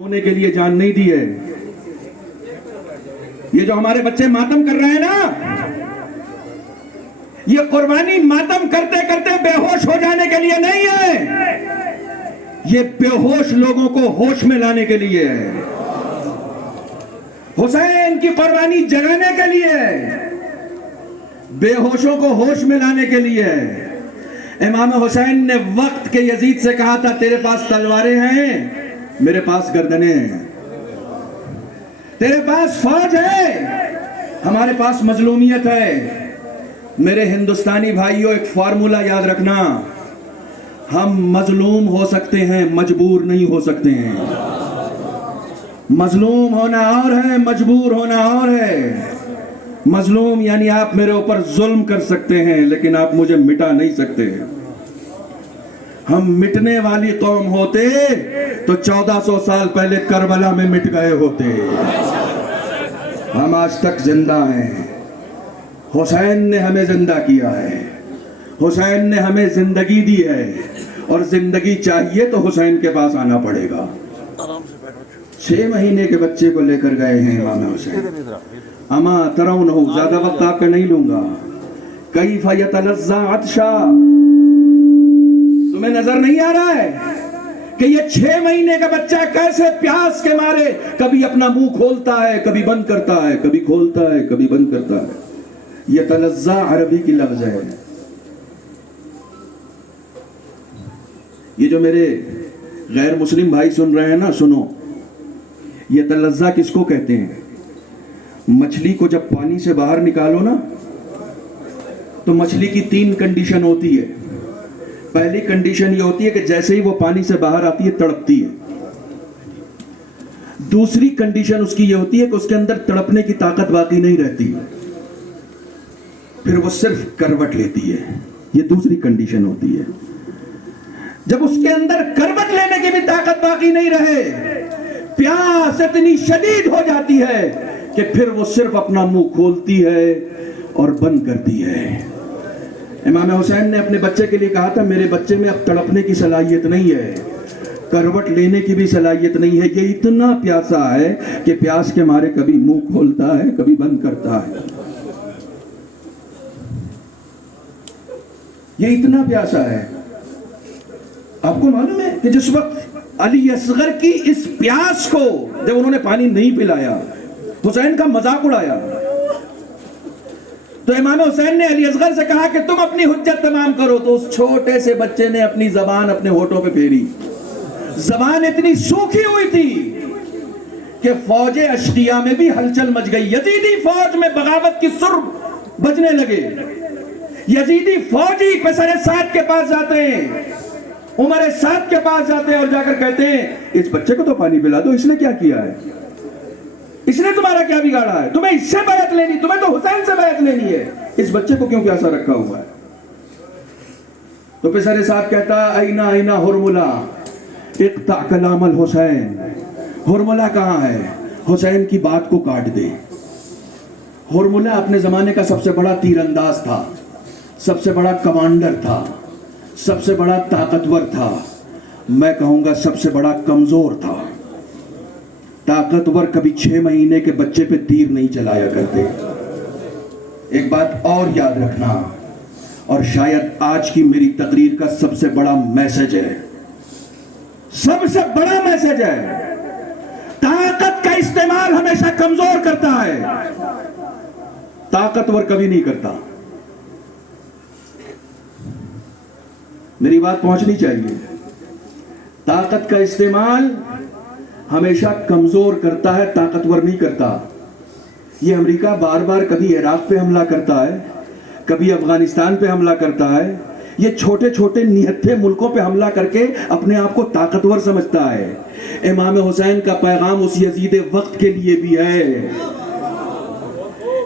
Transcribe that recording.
ہونے کے لیے جان نہیں دی ہے. یہ جو ہمارے بچے ماتم کر رہے ہیں نا، یہ قربانی ماتم کرتے کرتے بے ہوش ہو جانے کے لیے نہیں ہے، یہ بے ہوش لوگوں کو ہوش میں لانے کے لیے ہے. حسین کی قربانی جگانے کے لیے ہے، بے ہوشوں کو ہوش میں لانے کے لیے ہے. امام حسین نے وقت کے یزید سے کہا تھا تیرے پاس تلواریں ہیں، میرے پاس گردنیں ہیں. تیرے پاس فوج ہے، ہمارے پاس مظلومیت ہے. میرے ہندوستانی بھائیوں، ایک فارمولہ یاد رکھنا، ہم مظلوم ہو سکتے ہیں، مجبور نہیں ہو سکتے ہیں. مظلوم ہونا اور ہے، مجبور ہونا اور ہے. مظلوم یعنی آپ میرے اوپر ظلم کر سکتے ہیں، لیکن آپ مجھے مٹا نہیں سکتے. ہم مٹنے والی قوم ہوتے تو 1400 سال پہلے کربلا میں مٹ گئے ہوتے. ہم آج تک زندہ ہیں. حسین نے ہمیں زندہ کیا ہے، حسین نے ہمیں زندگی دی ہے، اور زندگی چاہیے تو حسین کے پاس آنا پڑے گا. 6 مہینے کے بچے کو لے کر گئے ہیں امام حسین. اما ترونہ، زیادہ وقت آپ کا نہیں لوں گا. کیف یتلذا عطشا، تمہیں نظر نہیں آ رہا ہے کہ یہ 6 مہینے کا بچہ کیسے پیاس کے مارے کبھی اپنا منہ کھولتا ہے، کبھی بند کرتا ہے، کبھی کھولتا ہے، کبھی بند کرتا ہے. یتلذا عربی کی لفظ ہے. یہ جو میرے غیر مسلم بھائی سن رہے ہیں نا، سنو، یتلذا کس کو کہتے ہیں؟ مچھلی کو جب پانی سے باہر نکالو نا تو مچھلی کی 3 کنڈیشن ہوتی ہے. پہلی کنڈیشن یہ ہوتی ہے کہ جیسے ہی وہ پانی سے باہر آتی ہے تڑپتی ہے. دوسری کنڈیشن اس کی یہ ہوتی ہے کہ اس کے اندر تڑپنے کی طاقت باقی نہیں رہتی، پھر وہ صرف کروٹ لیتی ہے. یہ دوسری کنڈیشن ہوتی ہے. جب اس کے اندر کروٹ لینے کی بھی طاقت باقی نہیں رہے، پیاس اتنی شدید ہو جاتی ہے کہ پھر وہ صرف اپنا منہ کھولتی ہے اور بند کرتی ہے. امام حسین نے اپنے بچے کے لیے کہا تھا میرے بچے میں اب تڑپنے کی صلاحیت نہیں ہے، کروٹ لینے کی بھی صلاحیت نہیں ہے. یہ اتنا پیاسا ہے کہ پیاس کے مارے کبھی منہ کھولتا ہے، کبھی بند کرتا ہے. یہ اتنا پیاسا ہے. آپ کو معلوم ہے کہ جس وقت علی اصغر کی اس پیاس کو جب انہوں نے پانی نہیں پلایا، حسین کا مذاق اڑایا، تو امام حسین نے علی اصغر سے کہا کہ تم اپنی حجت تمام کرو. تو اس چھوٹے سے بچے نے اپنی زبان اپنے ہونٹوں پہ پھیری. زبان اتنی سوکھی ہوئی تھی کہ فوج اشقیاء میں بھی ہلچل مچ گئی. یزیدی فوج میں بغاوت کی سر بجنے لگے. یزیدی فوجی پسر سعد کے پاس جاتے ہیں، عمر سعد کے پاس جاتے ہیں اور جا کر کہتے ہیں اس بچے کو تو پانی پلا دو، اس نے کیا کیا ہے، اس نے تمہارا کیا بگاڑا ہے، تمہیں اس سے بیعت لینی، تمہیں تو حسین سے بیعت لینی ہے، اس بچے کو کیوں پیاسا رکھا ہوا ہے. تو پسر سعد کہتا اینا اینا ہرملہ اقطع کلام الحسین. ہرملہ کہاں ہے؟ حسین کی بات کو کاٹ دے. ہرملہ اپنے زمانے کا سب سے بڑا تیر انداز تھا، سب سے بڑا کمانڈر تھا، سب سے بڑا طاقتور تھا، میں کہوں گا سب سے بڑا کمزور تھا. طاقتور کبھی 6 مہینے کے بچے پہ تیر نہیں چلایا کرتے. ایک بات اور یاد رکھنا، اور شاید آج کی میری تقریر کا سب سے بڑا میسج ہے، سب سے بڑا میسج ہے، طاقت کا استعمال ہمیشہ کمزور کرتا ہے، طاقتور کبھی نہیں کرتا. میری بات پہنچنی چاہیے. طاقت کا استعمال ہمیشہ کمزور کرتا ہے، طاقتور نہیں کرتا. یہ امریکہ بار بار کبھی عراق پہ حملہ کرتا ہے، کبھی افغانستان پہ حملہ کرتا ہے. یہ چھوٹے چھوٹے نہتھے ملکوں پہ حملہ کر کے اپنے آپ کو طاقتور سمجھتا ہے. امام حسین کا پیغام اس یزید وقت کے لیے بھی ہے